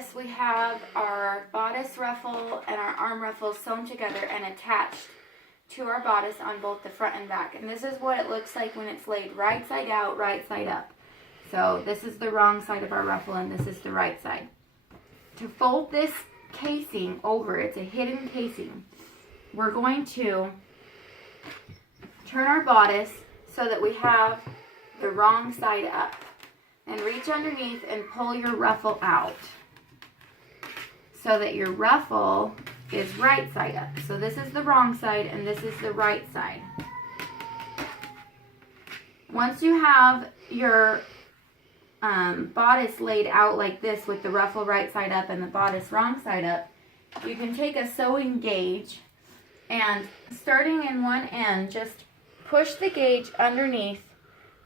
this we have our bodice ruffle and our arm ruffles sewn together and attached to our bodice on both the front and back. And this is what it looks like when it's laid right side out, right side up. So this is the wrong side of our ruffle and this is the right side. To fold this casing over, it's a hidden casing, we're going to turn our bodice so that we have the wrong side up. And reach underneath and pull your ruffle out so that your ruffle is right side up. So this is the wrong side and this is the right side. Once you have your bodice laid out like this with the ruffle right side up and the bodice wrong side up, you can take a sewing gauge and starting in one end, just push the gauge underneath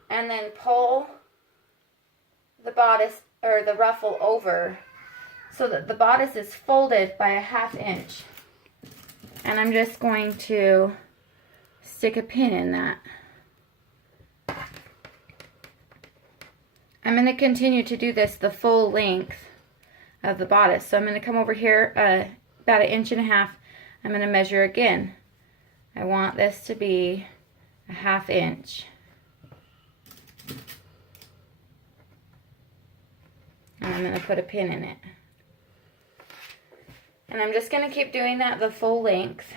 and then pull the bodice or the ruffle over so that the bodice is folded by a 1/2 inch. And I'm just going to stick a pin in that. I'm going to continue to do this the full length of the bodice. So I'm going to come over here about 1.5 inches. I'm going to measure again. I want this to be a 1/2 inch. And I'm going to put a pin in it. And I'm just going to keep doing that the full length.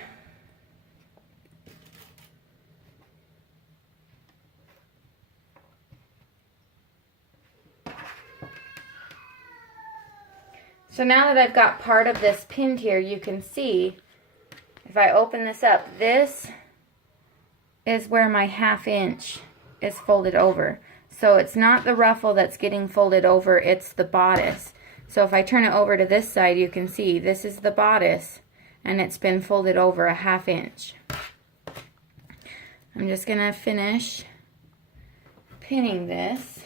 So now that I've got part of this pinned here, you can see, if I open this up, this is where my 1/2 inch is folded over. So it's not the ruffle that's getting folded over, it's the bodice. So if I turn it over to this side, you can see this is the bodice and it's been folded over a 1/2 inch. I'm just going to finish pinning this.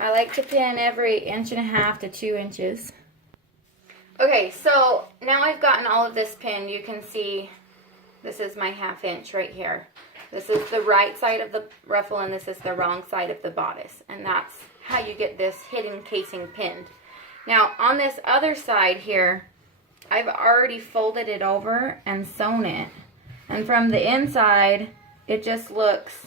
I like to pin every 1.5 to 2 inches. Okay, so now I've gotten all of this pinned. You can see this is my 1/2 inch right here. This is the right side of the ruffle and this is the wrong side of the bodice. And that's how you get this hidden casing pinned. Now on this other side here, I've already folded it over and sewn it. And from the inside, it just looks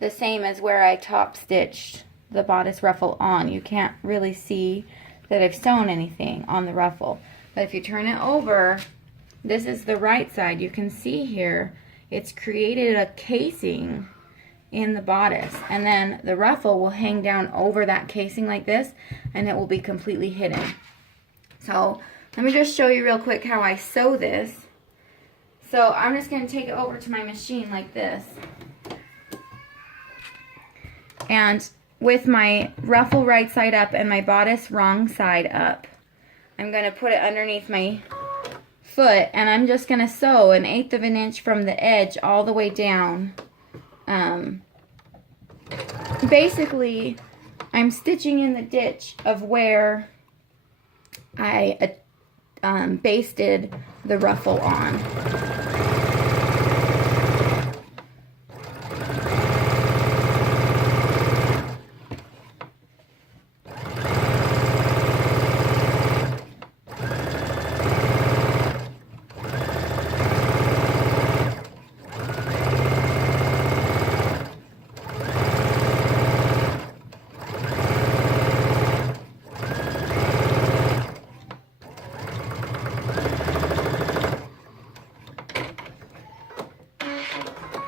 the same as where I top stitched the bodice ruffle on. You can't really see that I've sewn anything on the ruffle. But if you turn it over, this is the right side. You can see here, it's created a casing in the bodice. And then the ruffle will hang down over that casing like this, and it will be completely hidden. So let me just show you real quick how I sew this. So I'm just going to take it over to my machine like this. And with my ruffle right side up and my bodice wrong side up, I'm going to put it underneath my foot, and I'm just going to sew 1/8 of an inch from the edge all the way down. Basically, I'm stitching in the ditch of where I basted the ruffle on.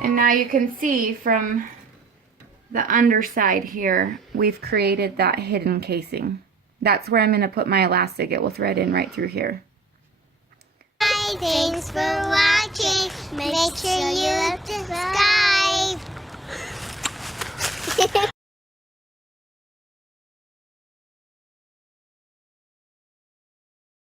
And now you can see from the underside here, we've created that hidden casing. That's where I'm going to put my elastic. It will thread in right through here. Thanks for watching. Make sure